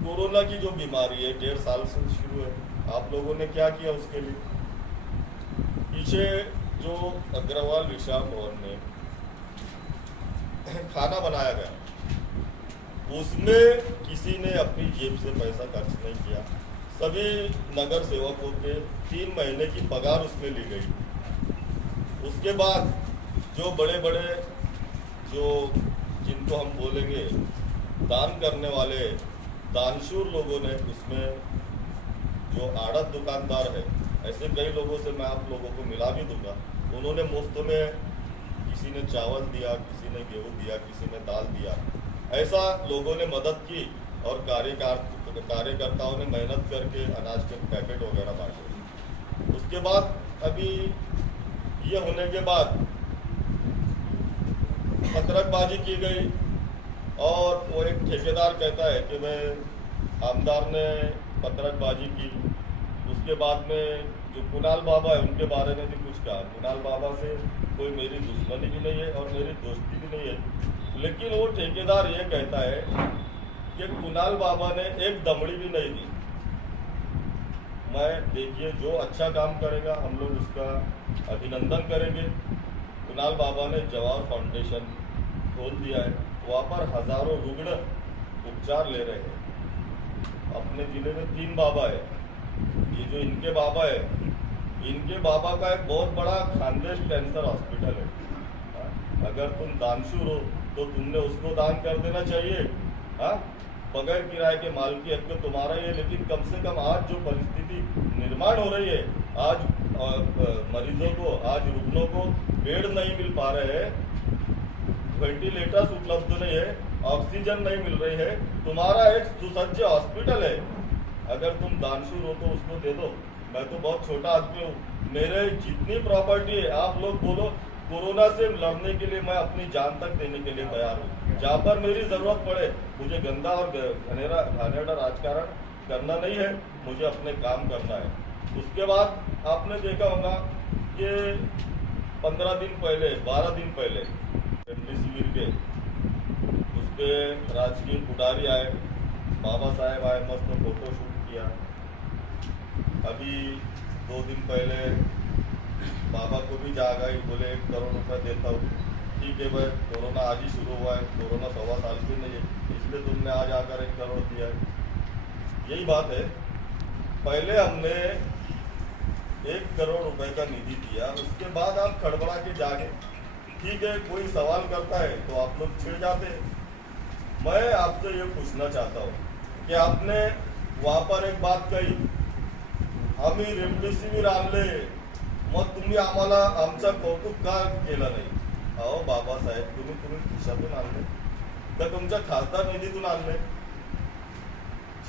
Corona की जो बीमारी है 1.5 साल से शुरू है, आप लोगों ने क्या किया उसके लिए? पीछे जो अग्रवाल विश्राम भवन में खाना बनाया गया, उसमें किसी ने अपनी जेब से पैसा खर्च नहीं किया। सभी नगर सेवकों के 3 महीने की पगार उसमें ली गई। उसके बाद जो बड़े बड़े जो जिनको हम बोलेंगे दान करने वाले दानशूर लोगों ने उसमें जो आड़त दुकानदार है, ऐसे कई लोगों से मैं आप लोगों को मिला भी दूंगा, उन्होंने मुफ्त में किसी ने चावल दिया, किसी ने गेहूँ दिया, किसी ने दाल दिया, ऐसा लोगों ने मदद की और कार्यकर्ताओं ने मेहनत करके अनाज के पैकेट वगैरह बांटे। उसके बाद अभी ये होने के बाद पत्रकबाजी की गई और वो एक ठेकेदार कहता है कि मैं आमदार ने पत्रकबाजी की। उसके बाद में जो कुणाल बाबा है उनके बारे में भी कुछ कहा। कुणाल बाबा से कोई मेरी दुश्मनी भी नहीं है और मेरी दोस्ती भी नहीं है, लेकिन वो ठेकेदार ये कहता है कि कुणाल बाबा ने एक दमड़ी भी नहीं दी। मैं देखिए, जो अच्छा काम करेगा हम लोग उसका अभिनंदन करेंगे। कुणाल बाबा ने जवाहर फाउंडेशन खोल दिया है, वहाँ पर हजारों रुग्ण उपचार ले रहे हैं। अपने जिले में 3 बाबा है। ये जो इनके बाबा है, इनके बाबा का एक बहुत बड़ा खानदेश कैंसर हॉस्पिटल है। अगर तुम दानशूर हो तो तुमने उसको दान कर देना चाहिए। हाँ, बगैर किराए के मालकी हक में तुम्हारा ये, लेकिन कम से कम आज जो परिस्थिति निर्माण हो रही है, आज मरीजों को, आज रुग्णों को बेड नहीं मिल पा रहे हैं, वेंटिलेटर्स उपलब्ध नहीं है, ऑक्सीजन नहीं मिल रही है, तुम्हारा एक सुसज्ज हॉस्पिटल है, अगर तुम दानशूर हो तो उसको दे दो। मैं तो बहुत छोटा आदमी हूँ, मेरे जितनी प्रॉपर्टी है, आप लोग बोलो, कोरोना से लड़ने के लिए मैं अपनी जान तक देने के लिए तैयार हूँ। जहाँ पर मेरी ज़रूरत पड़े, मुझे गंदा और घनेरा राजकारण करना नहीं है, मुझे अपने काम करना है। उसके बाद आपने देखा होगा कि 15 दिन पहले, 12 दिन पहले रेमडेसिविर के उस पर राजकीय पुजारी आए, बाबा साहेब आए, मस्त फोटो शूट किया। अभी 2 दिन पहले बाबा को भी जाग आई, बोले 1 करोड़ रुपए देता हूँ। ठीक है भाई, कोरोना आज ही शुरू हुआ है, कोरोना 1.25 साल से नहीं है, इसलिए तुमने आज आकर 1 करोड़ दिया है। यही बात है, पहले हमने 1 करोड़ रुपए का निधि दिया, उसके बाद आप खड़बड़ा के जागे। ठीक है, कोई सवाल करता है तो आप लोग छिड़ जाते हैं। मैं आपसे ये पूछना चाहता हूँ कि आपने वहाँ पर एक बात कही, आम्ही रेमडेसिवीर आणले, मग तुम्ही आम्हाला आमचा कौतुक का केलं नाही? अहो बाबासाहेब, तुम्ही खिशातून आणले का तुमच्या खासदार निधीतून आणले?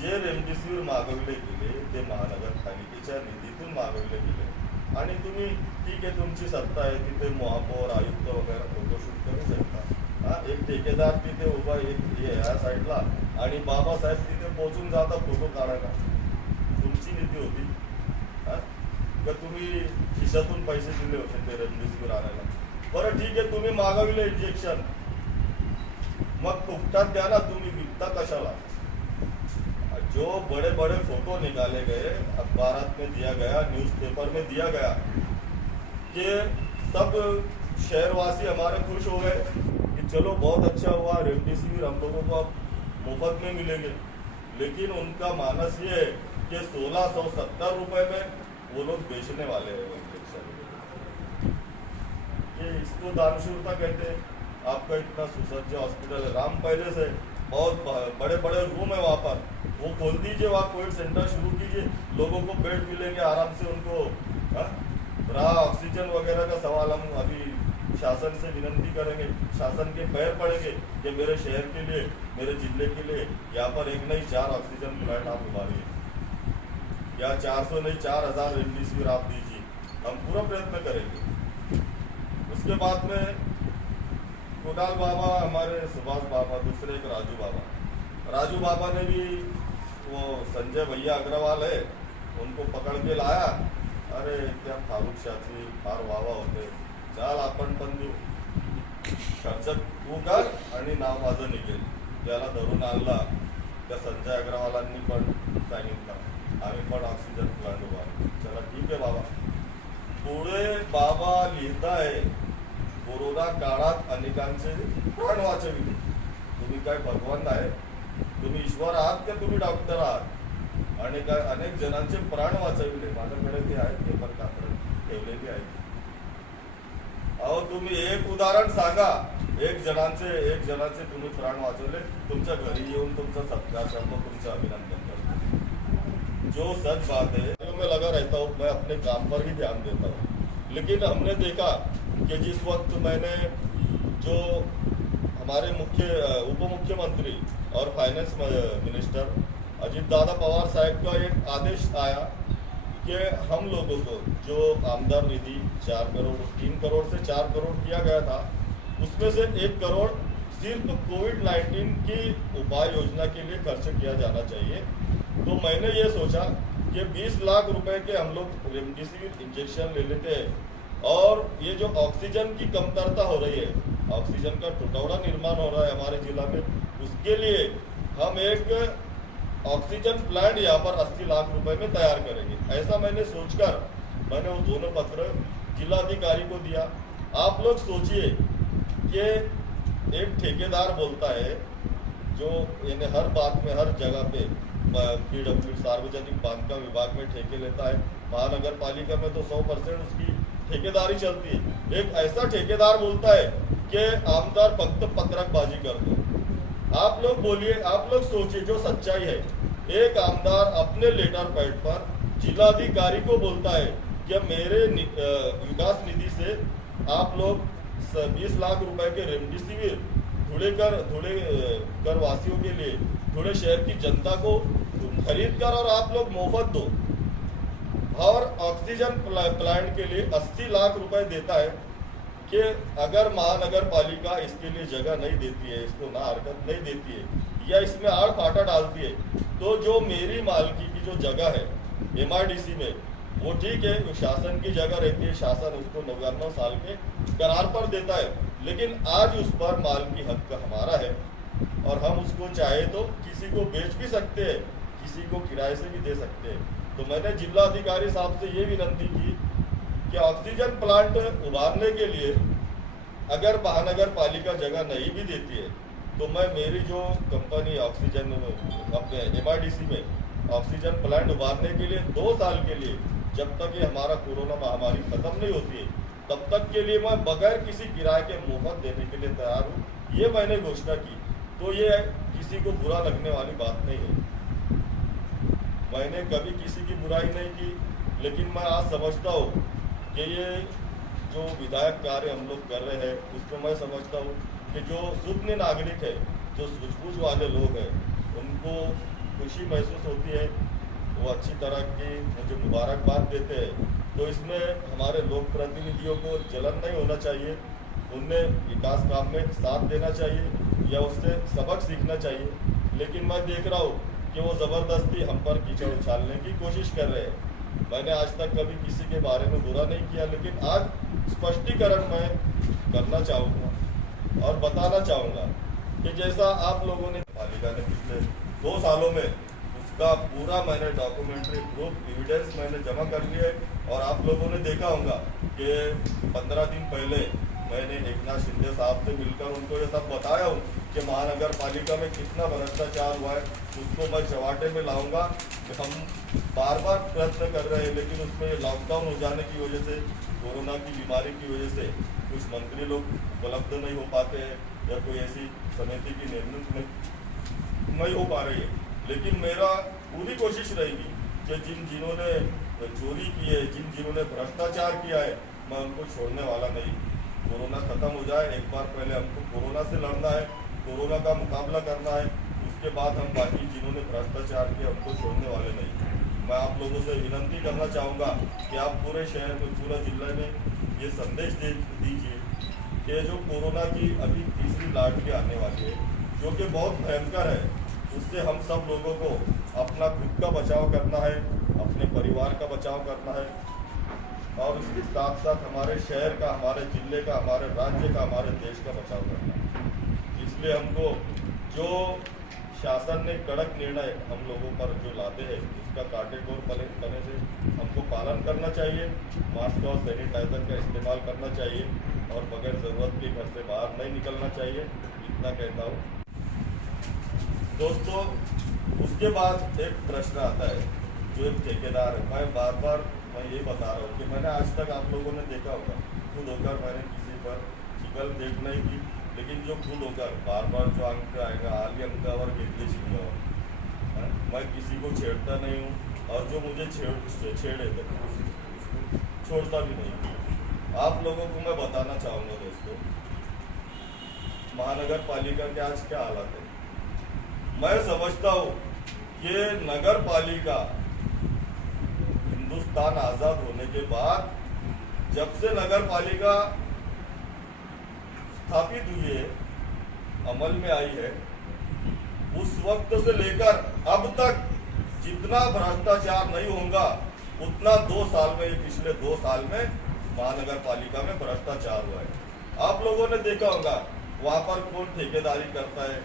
जे रेमडेसिवीर मागवले गेले ते महानगरपालिकेच्या निधीतून मागवले गेले आणि तुम्ही, ठीक आहे, तुमची सत्ता आहे, तिथे महापौर, आयुक्त वगैरे फोटोशूट करू शकता। हा, एक ठेकेदार तिथे उभा या साईडला आणि बाबासाहेब तिथे पोहोचून जाता फोटो काढायला। तुमची नीती होती का तुम्ही खिशातून पैसे दिले होते ते रेमडेसिवीर आणायला? बरं ठीक आहे, तुम्ही मागवले इंजेक्शन, मग फुकटात द्या ना, तुम्ही विकता कशाला? जो बड़े बड़े फोटो निकाले गए, अखबारात में दिया गया, न्यूज़पेपर में दिया गया कि सब शहरवासी हमारे खुश हो गए कि चलो बहुत अच्छा हुआ, रेमडेसिवीर हम लोगों को अब मुफ्त में मिलेंगे। लेकिन उनका मानस ये है कि 1670 रुपए में वो लोग बेचने वाले हैं इंजेक्शन। ये इसको दानशूरता कहते हैं। आपका इतना सुसज्ज हॉस्पिटल है, राम पहले से बहुत बड़े बड़े रूम है वहाँ पर, वो खोल दीजिए, वहाँ कोविड सेंटर शुरू कीजिए, लोगों को बेड मिलेंगे आराम से उनको। रहा ऑक्सीजन वगैरह का सवाल, हम अभी शासन से विनती करेंगे, शासन के पैर पड़ेंगे कि मेरे शहर के लिए, मेरे जिले के लिए यहाँ पर एक नहीं 4 ऑक्सीजन प्लांट आप उभारिए, या 400 नहीं 4000 रेमडेसिवीर आप दीजिए, हम पूरा प्रयत्न करेंगे। उसके बाद में कुणाल बाबा, हमारे सुभाष बाबा, दूसरे एक राजू बाबा ने भी, वो संजय भैया अग्रवाल है, उनको पकड़ के लाया। अरे क्या फारूक शास्त्री फार वावा होते, चाल आपण पण देऊ, खर्च तू कर आणि नाव माझं निघेल, त्याला धरून आणला त्या संजय अग्रवालांनी पण सांगितलं आम्ही पण ऑक्सिजन प्लांट उभारू. चला ठीक आहे बाबा. पुढे बाबा लिहिताय कोरोना काळात अनेकांचे प्राण वाचविले. तुम्ही काय भगवान आहे? तुम्ही ईश्वर आहात का तुम्ही डॉक्टर आहात? आणि काय अनेक जणांचे प्राण वाचविले. माझ्याकडे ते आहेत पेपर कापड ठेवलेली आहेत. अहो तुम्ही एक उदाहरण सांगा, एक जणांचे तुम्ही प्राण वाचवले. तुमच्या घरी येऊन तुमचा सत्कार करतो, तुमचं अभिनंदन करतो. जो सच बात है मैं लगा रहता हूँ, मैं अपने काम पर ही ध्यान देता हूँ. लेकिन हमने देखा कि जिस वक्त मैंने जो हमारे उप मुख्यमंत्री और फाइनेंस मिनिस्टर अजीत दादा पवार साहब का एक आदेश आया कि हम लोगों को जो आमदार निधि 3 करोड़ से 4 करोड़ किया गया था, उसमें से 1 करोड़ सिर्फ कोविड-19 की उपाय योजना के लिए खर्च किया जाना चाहिए. तो मैंने ये सोचा कि 20 लाख रुपए के हम लोग रेमडेसिविर इंजेक्शन ले लेते हैं और ये जो ऑक्सीजन की कमतरता हो रही है, ऑक्सीजन का टुकड़ा निर्माण हो रहा है हमारे जिला में, उसके लिए हम एक ऑक्सीजन प्लांट यहाँ पर 80 लाख रुपए में तैयार करेंगे. ऐसा मैंने सोचकर मैंने वो दोनों पत्र जिलाधिकारी को दिया. आप लोग सोचिए कि एक ठेकेदार बोलता है जो यानी हर बात में हर जगह पे PW सार्वजनिक बांधकाम विभाग में ठेके लेता है, महानगर पालिका में तो 100% उसकी ठेकेदारी चलती है. एक ऐसा ठेकेदार बोलता है कि आमदार फक्त पत्रकबाजी कर दो. आप लोग बोलिए, आप लोग सोचिए जो सच्चाई है. एक आमदार अपने लेटर पैड पर जिलाधिकारी को बोलता है कि मेरे विकास निधि से आप लोग 20 लाख रुपए के रेमडेसिविर धुलेकर वासियों के लिए, धुले शहर की जनता को खरीद कर और आप लोग मुफ्त दो. और ऑक्सीजन प्लांट के लिए 80 लाख रुपए देता है कि अगर महानगर पालिका इसके लिए जगह नहीं देती है, इसको ना हरकत नहीं देती है या इसमें आड़ फाटा डालती है, तो जो मेरी मालकी की जो जगह है MIDC में, वो ठीक है, वो शासन की जगह रहती है, शासन उसको 99 साल के करार पर देता है. लेकिन आज उस पर मालकी हक हमारा है और हम उसको चाहे तो किसी को बेच भी सकते हैं, किसी को किराए से भी दे सकते हैं. तो मैंने जिलाधिकारी साहब से ये विनंती की कि ऑक्सीजन प्लांट उभारने के लिए अगर महानगर पालिका जगह नहीं भी देती है तो मैं मेरी जो कंपनी ऑक्सीजन अपने MIDC में ऑक्सीजन प्लांट उभारने के लिए 2 साल के लिए, जब तक ये हमारा कोरोना महामारी खत्म नहीं होती है, तब तक के लिए मैं बगैर किसी किराए के मुफ्त देने के लिए तैयार हूँ. ये मैंने घोषणा की. तो ये किसी को बुरा लगने वाली बात नहीं है. मैंने कभी किसी की बुराई नहीं की, लेकिन मैं आज समझता हूँ कि ये जो विधायक कार्य हम लोग कर रहे हैं, उसको मैं समझता हूँ कि जो शुद्ध नागरिक है, जो सूझबूझ वाले लोग हैं, उनको खुशी महसूस होती है, वो अच्छी तरह की मुझे मुबारकबाद देते हैं. तो इसमें हमारे लोक प्रतिनिधियों को जलन नहीं होना चाहिए, उन्हें विकास काम में साथ देना चाहिए या उससे सबक सीखना चाहिए. लेकिन मैं देख रहा हूँ कि वो ज़बरदस्ती हम पर कीचड़ उछालने की कोशिश कर रहे हैं. मैंने आज तक कभी किसी के बारे में बुरा नहीं किया, लेकिन आज स्पष्टीकरण मैं करना चाहूँगा और बताना चाहूँगा कि जैसा आप लोगों ने पालिका ने पिछले 2 सालों में उसका पूरा मैंने डॉक्यूमेंट्री प्रूफ एविडेंस मैंने जमा कर लिए. और आप लोगों ने देखा होगा कि 15 दिन पहले मैंने एकनाथ शिंदे साहब से मिलकर उनको ये सब बताया हूँ कि महानगर पालिका में कितना भ्रष्टाचार हुआ है. उसको मैं चवाटे में लाऊंगा. हम बार बार प्रयत्न कर रहे हैं, लेकिन उसमें लॉकडाउन हो जाने की वजह से, कोरोना की बीमारी की वजह से कुछ मंत्री लोग उपलब्ध नहीं हो पाते हैं या कोई ऐसी समिति की निर्णय नहीं हो पा रही है. लेकिन मेरा पूरी कोशिश रहेगी कि जिन्होंने चोरी की है, जिन्होंने भ्रष्टाचार किया है, मैं उनको छोड़ने वाला नहीं. कोरोना खत्म हो जाए, एक बार पहले हमको कोरोना से लड़ना है, कोरोना का मुकाबला करना है. उसके बाद हम बाकी जिन्होंने भ्रष्टाचार किया उनको छोड़ने वाले नहीं. मैं आप लोगों से विनंती करना चाहूँगा कि आप पूरे शहर में, पूरा जिले में ये संदेश दीजिए कि जो कोरोना की अभी तीसरी लाट के आने वाली है, जो कि बहुत भयंकर है, उससे हम सब लोगों को अपना खुद का बचाव करना है, अपने परिवार का बचाव करना है और उसके साथ साथ हमारे शहर का, हमारे जिले का, हमारे राज्य का, हमारे देश का बचाव करना है. इसलिए हमको जो शासन ने कड़क निर्णय हम लोगों पर जो लाते हैं उसका काटेकोर पने से हमको पालन करना चाहिए। मास्क और सैनिटाइजर का इस्तेमाल करना चाहिए और बगैर ज़रूरत के घर से बाहर नहीं निकलना चाहिए, इतना कहता हूँ। दोस्तों, उसके बाद एक प्रश्न आता है, जो एक ठेकेदार है, मैं बार ये बता रहा हूँ कि मैंने आज तक, आप लोगों ने देखा होगा, खुद होकर मैंने किसी पर शिकल देख नहीं की, लेकिन जो खुद होकर बार जो अंक आएगा आली अंकावर घेतली शिकल्यावर, मैं किसी को छेड़ता नहीं हूँ, और जो मुझे छेड़े तो उसको छोड़ता भी नहीं हूँ। आप लोगों को मैं बताना चाहूँगा दोस्तों, महानगर पालिका के आज क्या हालत है। मैं समझता हूँ कि नगर पालिका हिंदुस्तान आज़ाद होने के बाद, जब से नगर पालिका स्थापित हुई है, अमल में आई है, उस वक्त से लेकर अब तक जितना भ्रष्टाचार नहीं होगा उतना 2 साल में, पिछले 2 साल में महानगर पालिका में भ्रष्टाचार हुआ है। आप लोगों ने देखा होगा वहाँ पर कौन ठेकेदारी करता है?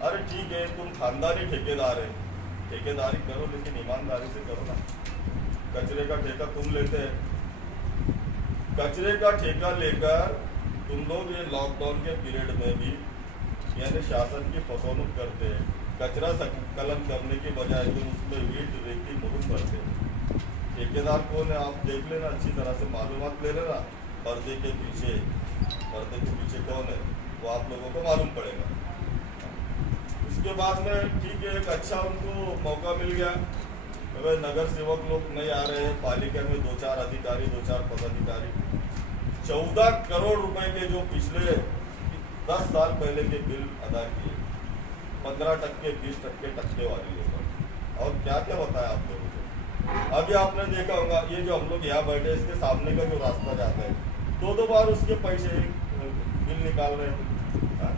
अरे ठीक है, तुम खानदानी ठेकेदार है, ठेकेदारी करो लेकिन ईमानदारी से करो ना। कचरे का ठेका तुम लेते हैं, कचरे का ठेका लेकर तुम लोग ये लॉकडाउन के पीरियड में भी यानी शासन की फसौनुक करते हैं। कचरा संकलन करने के बजाय तुम उसमें ईंट रेती मुरुम भरते हैं। ठेकेदार कौन है आप देख लेना, अच्छी तरह से मालूमात ले लेना। पर्दे के पीछे कौन है वो आप लोगों को मालूम पड़ेगा। उसके बाद में ठीक है, एक अच्छा उनको मौका मिल गया, नगर सेवक लोग नहीं आ रहे हैं, पालिका में 2-4 अधिकारी, 2-4 पदाधिकारी, 14 करोड़ रुपए के जो पिछले 10 साल पहले के बिल अदा किए, 15%, 20% टक्केवारी लेकर। और क्या क्या बताया आप लोगों को। अभी आपने देखा होगा, ये जो हम लोग यहाँ बैठे, इसके सामने का जो रास्ता जाता है, 2 बार उसके पैसे बिल निकाल रहे हैं।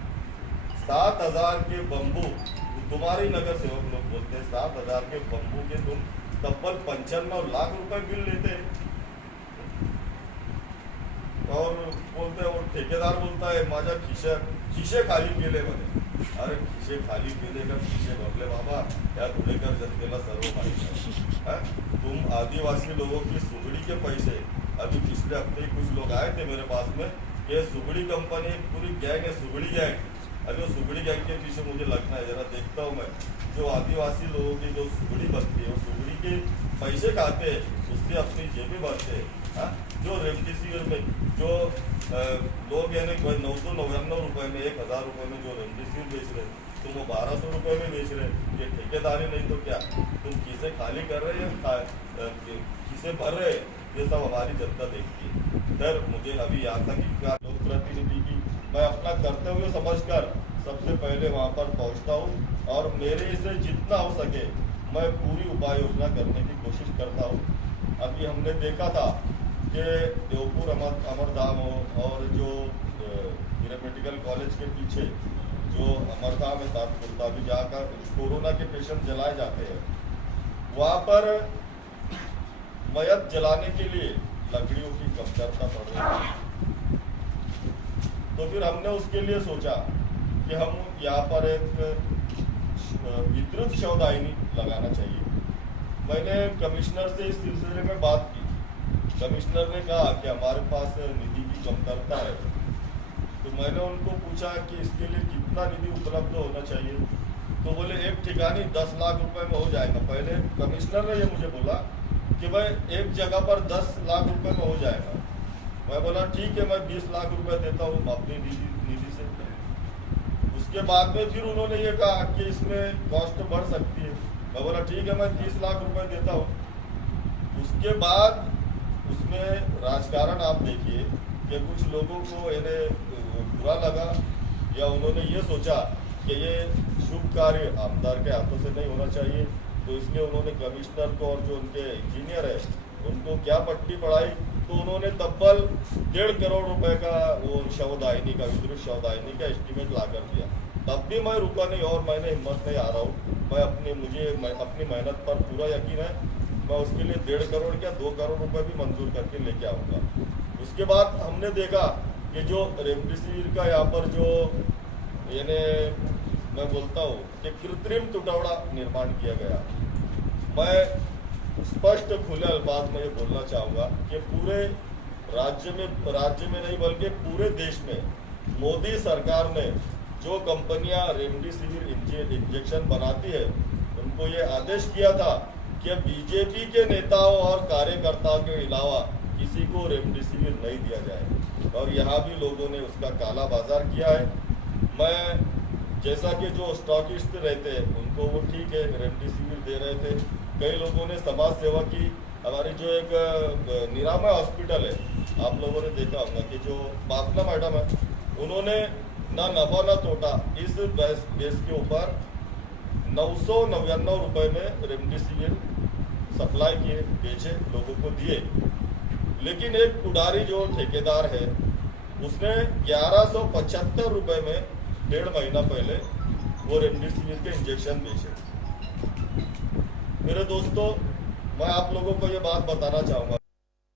7,000 के बम्बू, तुम्हारे नगर सेवक लोग बोलते हैं 7,000 के बम्बू के तुम तब्बल 95 लाख रुपए बिल लेते हैं। और बोलते हैं, वो ठेकेदार बोलता है माझा खिशे खाली केले म्हणे। अरे खिशे खाली केले का खिशे भरले बाबा, या धुळेकर जनतेला सर्व माहिती है। तुम आदिवासी लोगों की सुगड़ी के पैसे, अभी पिछले हफ्ते ही कुछ लोग आए थे मेरे पास में, ये सुगड़ी कंपनी पूरी गैंग है, सुगड़ी गैंग। अभी वो सुगड़ी गैंग के पीछे मुझे लगना है, जरा देखता हूँ मैं, जो आदिवासी लोगों की जो सुगड़ी बनती है, वो सुगड़ी के पैसे खाते हैं, उससे अपनी जेबें भरते हैं। जो रेमडेसिविर में जो लोग यानी 999 रुपये में, 1,000 रुपये में जो रेमडेसिविर बेच रहे, तुम वो 1200 रुपये में बेच रहे। ये ठेकेदारी नहीं तो क्या? तुम खीसे खाली कर रहे हैं, खीसे भर रहे, ये सब हमारी जनता देखती है। सर, मुझे अभी यहाँ तक कि लोक प्रतिनिधि की मैं अपना कर्तव्य समझकर सबसे पहले वहाँ पर पहुँचता हूँ, और मेरे से जितना हो सके मैं पूरी उपाय योजना करने की कोशिश करता हूँ। अभी हमने देखा था कि देवपुर अमरधाम हो, और जो मेडिकल कॉलेज के पीछे जो अमरधाम है तात्पुरता, भी जाकर कोरोना के पेशेंट जलाए जाते हैं, वहाँ पर मयत जलाने के लिए लकड़ियों की कमतरता पड़ रही है। तो फिर हमने उसके लिए सोचा कि हम यहाँ पर एक विद्युत शवदाहिनी लगाना चाहिए। मैंने कमिश्नर से इस सिलसिले में बात की। कमिश्नर ने कहा कि हमारे पास निधि की कमतरता है। तो मैंने उनको पूछा कि इसके लिए कितना निधि उपलब्ध होना चाहिए। तो बोले एक ठिकानी 10 लाख रुपए में हो जाएगा। पहले कमिश्नर ने ये मुझे बोला कि भाई एक जगह पर 10 लाख रुपए में हो जाएगा। मैं बोला ठीक है, मैं 20 लाख रुपए देता हूँ अपनी निधि से। उसके बाद में फिर उन्होंने ये कहा कि इसमें कॉस्ट बढ़ सकती है। मैं बोला ठीक है, मैं 30 लाख रुपए देता हूँ। उसके बाद उसमें राजकारण आप देखिए कि कुछ लोगों को इन्हें बुरा लगा, या उन्होंने ये सोचा कि ये शुभ कार्य आमदार के हाथों से नहीं होना चाहिए। तो इसलिए उन्होंने कमिश्नर को और जो उनके इंजीनियर है उनको क्या पट्टी पढ़ाई, तो उन्होंने तब्बल 1.5 करोड़ रुपए का वो शवदाहिनी का, विद्युत शवदाहिनी का एस्टीमेट ला कर दिया। तब भी मैं रुका नहीं, और मैंने हिम्मत नहीं आ रहा हूँ। मुझे अपनी मेहनत पर पूरा यकीन है। मैं उसके लिए 1.5 करोड़ क्या 2 करोड़ रुपए भी मंजूर करके लेके आऊँगा। उसके बाद हमने देखा कि जो रेमडेसिविर का यहाँ पर जो यानी मैं बोलता हूँ कि कृत्रिम टुकड़ा निर्माण किया गया। मैं स्पष्ट खुले अल्फाज में ये बोलना चाहूँगा कि पूरे राज्य में नहीं बल्कि पूरे देश में मोदी सरकार ने जो कंपनियां रेमडेसिविर इंजेक्शन बनाती है उनको ये आदेश किया था कि बीजेपी के नेताओं और कार्यकर्ताओं के अलावा किसी को रेमडेसिविर नहीं दिया जाए, और यहाँ भी लोगों ने उसका काला बाजार किया है। मैं जैसा कि जो स्टॉकिस्ट रहते हैं उनको वो ठीक है रेमडेसिविर दे रहे थे, कई लोगों ने समाज सेवा की। हमारी जो एक निरामय हॉस्पिटल है, आप लोगों ने देखा होगा कि जो पापना मैडम है, उन्होंने ना नफा ना तोटा इस बेस के ऊपर 999 रुपए में रेमडेसिविर सप्लाई किए, बेचे, लोगों को दिए। लेकिन एक पुडारी जो ठेकेदार है उसने 1175 रुपए में 1.5 महीना पहले वो रेमडेसिविर के इंजेक्शन बेचे। मेरे दोस्तों, मैं आप लोगों को ये बात बताना चाहूँगा